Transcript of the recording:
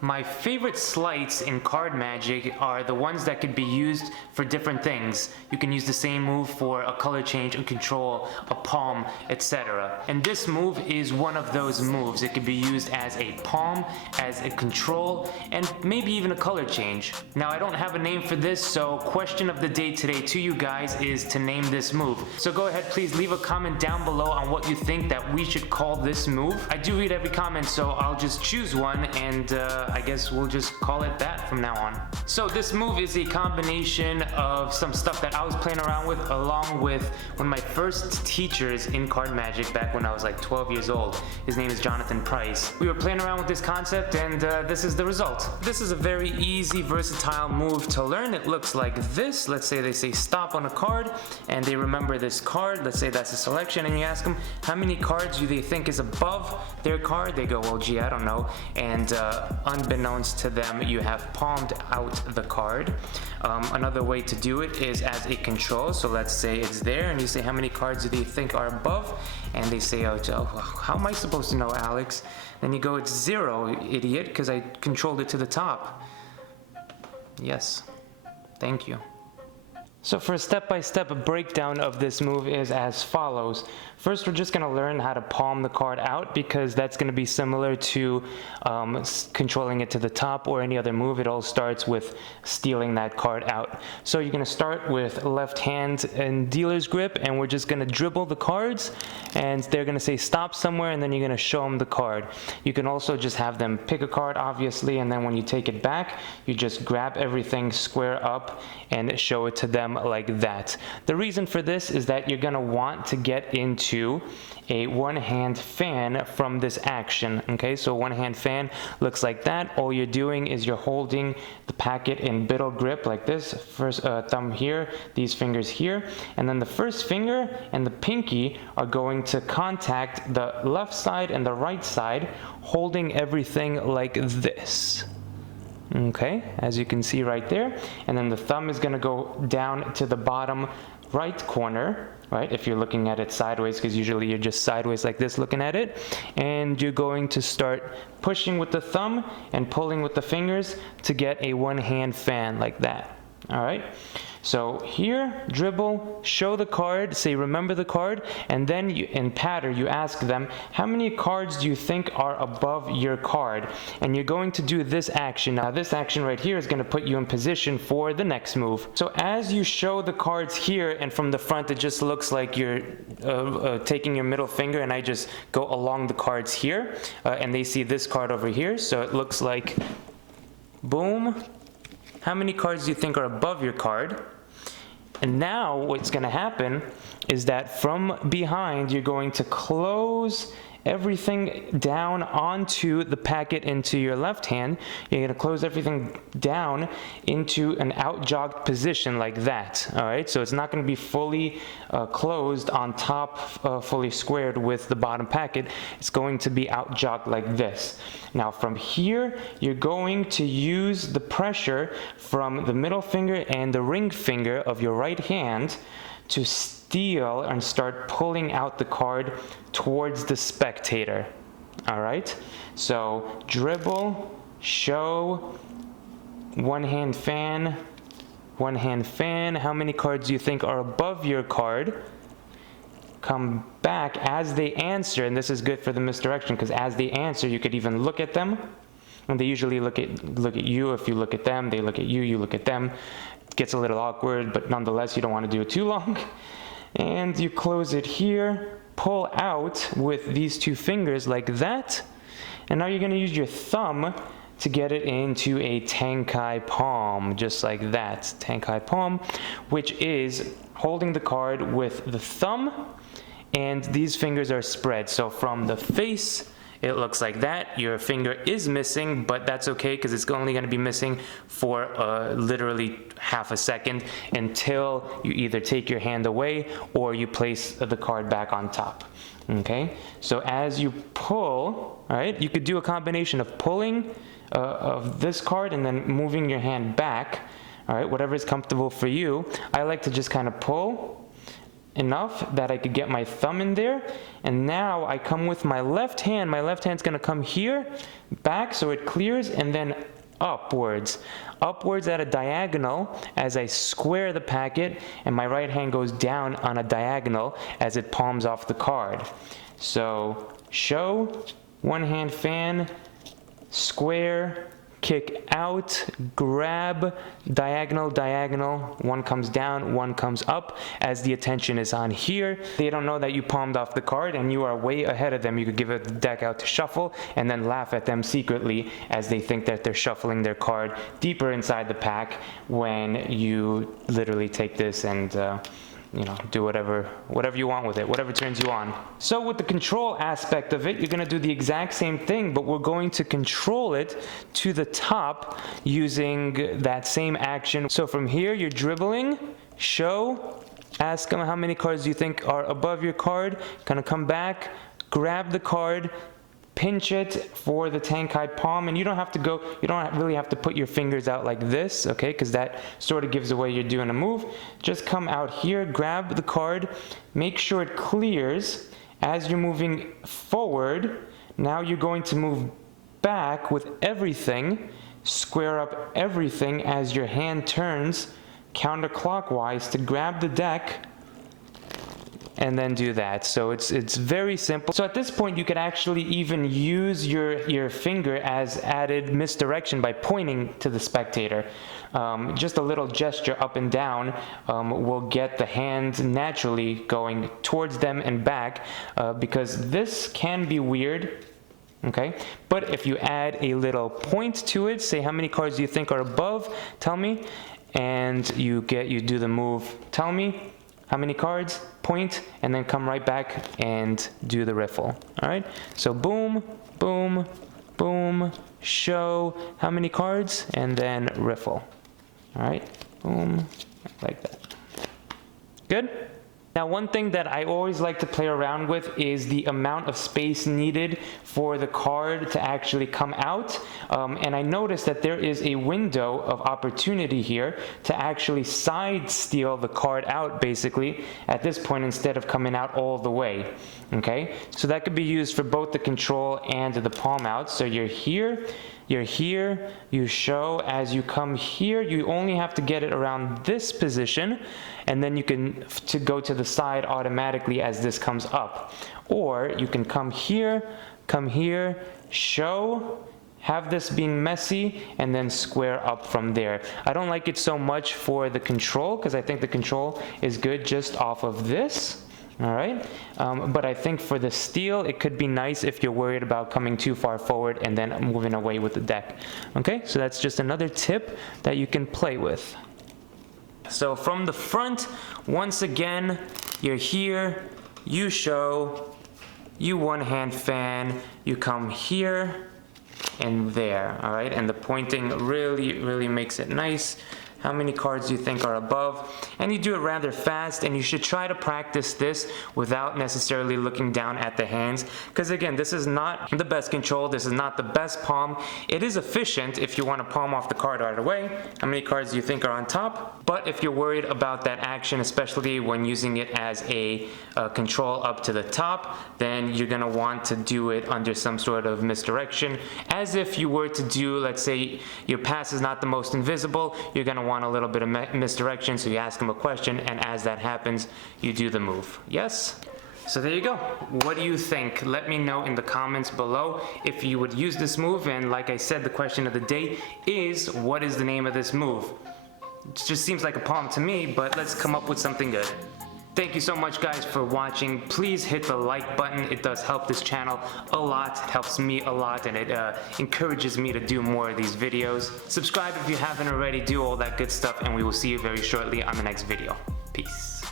My favorite sleights in card magic are the ones that could be used for different things. You can use the same move for a color change, a control, a palm, etc. And this move is one of those moves. It could be used as a palm, as a control, and maybe even a color change. Now I don't have a name for this, so question of the day today to you guys is to name this move. So go ahead, please leave a comment down below on what you think that we should call this move. I do read every comment, so I'll just choose one, and I guess we'll just call it that from now on. So this move is a combination of some stuff that I was playing around with, along with one of my first teachers in card magic back when I was like 12 years old. His name is Jonathan Price. We were playing around with this concept, and this is the result. This is a very easy, versatile move to learn. It looks like this. Let's say they say stop on a card, and they remember this card. Let's say that's a selection, and you ask them how many cards do they think is above their card. They go, well, gee, I don't know. And unbeknownst to them, you have palmed out the card. Another way to do it is as a control. So let's say it's there, and you say how many cards do you think are above, and they say, oh, how am I supposed to know, Alex? Then you go, it's 0, idiot, because I controlled it to the top. Yes, thank you. So for a step-by-step breakdown of this move is as follows. First, we're just going to learn how to palm the card out, because that's going to be similar to controlling it to the top or any other move. It all starts with stealing that card out. So you're going to start with left hand and dealer's grip, and we're just going to dribble the cards, and they're going to say stop somewhere, and then you're going to show them the card. You can also just have them pick a card, obviously, and then when you take it back, you just grab everything square up and show it to them like that. The reason for this is that you're going to want to get into a one-hand fan from this action. Okay, so one-hand fan looks like that. All you're doing is you're holding the packet in middle grip like this. First thumb here, these fingers here, and then the first finger and the pinky are going to contact the left side and the right side, holding everything like this. Okay, as you can see right there, and then the thumb is going to go down to the bottom right corner, right, if you're looking at it sideways, because usually you're just sideways like this looking at it, and you're going to start pushing with the thumb and pulling with the fingers to get a one-hand fan like that. All right, so here, dribble, show the card, say remember the card, and then in pattern you ask them how many cards do you think are above your card, and you're going to do this action. Now this action right here is going to put you in position for the next move. So as you show the cards here, and from the front it just looks like you're taking your middle finger, and I just go along the cards here, and they see this card over here, so it looks like boom. How many cards do you think are above your card? And now what's going to happen is that from behind you're going to close everything down onto the packet into your left hand. You're going to close everything down into an out-jogged position like that. All right, so it's not going to be fully closed on top, fully squared with the bottom packet. It's going to be out-jogged like this. Now from here, you're going to use the pressure from the middle finger and the ring finger of your right hand to steal and start pulling out the card towards the spectator. All right, so dribble, show, one-hand fan, one-hand fan. How many cards do you think are above your card? Come back as they answer, and this is good for the misdirection, because as they answer you could even look at them, and they usually look at you. If you look at them, they look at you, you look at them. It gets a little awkward, but nonetheless you don't want to do it too long. And you close it here, pull out with these two fingers like that, and now you're going to use your thumb to get it into a Tenkai palm, just like that. Tenkai palm, which is holding the card with the thumb, and these fingers are spread. So from the face, it looks like that. Your finger is missing, but that's okay, because it's only going to be missing for literally half a second until you either take your hand away or you place the card back on top. Okay, so as you pull, all right, you could do a combination of pulling of this card and then moving your hand back. All right, whatever is comfortable for you. I like to just kind of pull enough that I could get my thumb in there, and now I come with my left hand. My left hand's gonna come here back so it clears, and then upwards at a diagonal as I square the packet, and my right hand goes down on a diagonal as it palms off the card. So show, one hand fan, square, kick out, grab, diagonal, diagonal, one comes down, one comes up as the attention is on here. They don't know that you palmed off the card and you are way ahead of them. You could give it the deck out to shuffle and then laugh at them secretly as they think that they're shuffling their card deeper inside the pack when you literally take this and you know, do whatever you want with it, whatever turns you on. So with the control aspect of it, you're gonna do the exact same thing, but we're going to control it to the top using that same action. So from here, you're dribbling, show, ask them how many cards you think are above your card, gonna come back, grab the card, pinch it for the Tenkai palm, and you don't really have to put your fingers out like this, okay, because that sort of gives away you're doing a move. Just come out here, grab the card, make sure it clears as you're moving forward. Now you're going to move back with everything, square up everything as your hand turns counterclockwise to grab the deck, and then do that. So it's very simple. So at this point you could actually even use your finger as added misdirection by pointing to the spectator. Just a little gesture up and down will get the hand naturally going towards them and back, because this can be weird. Okay, but if you add a little point to it, say how many cards do you think are above, tell me, and you do the move, tell me how many cards, point, and then come right back and do the riffle. All right, so boom, boom, boom, show how many cards, and then riffle. All right, boom, like that. Good? Now, one thing that I always like to play around with is the amount of space needed for the card to actually come out. And I noticed that there is a window of opportunity here to actually side steal the card out, basically, at this point, instead of coming out all the way. Okay, so that could be used for both the control and the palm out. So you're here, you show. As you come here, you only have to get it around this position, and then you can go to the side automatically as this comes up. Or you can come here, show, have this being messy, and then square up from there. I don't like it so much for the control, because I think the control is good just off of this. All right, but I think for the steal, it could be nice if you're worried about coming too far forward and then moving away with the deck. Okay, so that's just another tip that you can play with. So from the front, once again, you're here, you show, you one hand fan, you come here and there, all right? And the pointing really makes it nice. How many cards do you think are above? And you do it rather fast, and you should try to practice this without necessarily looking down at the hands, because again, this is not the best control, this is not the best palm. It is efficient if you want to palm off the card right away. How many cards do you think are on top? But if you're worried about that action, especially when using it as a control up to the top, then you're going to want to do it under some sort of misdirection, as if you were to do, let's say your pass is not the most invisible, you're going to want a little bit of misdirection, so you ask them a question, and as that happens, you do the move. Yes? So there you go. What do you think? Let me know in the comments below if you would use this move, and like I said, the question of the day is, what is the name of this move? It just seems like a palm to me, but let's come up with something good. Thank you so much, guys, for watching. Please hit the like button. It does help this channel a lot. It helps me a lot, and it encourages me to do more of these videos. Subscribe if you haven't already. Do all that good stuff, and we will see you very shortly on the next video. Peace.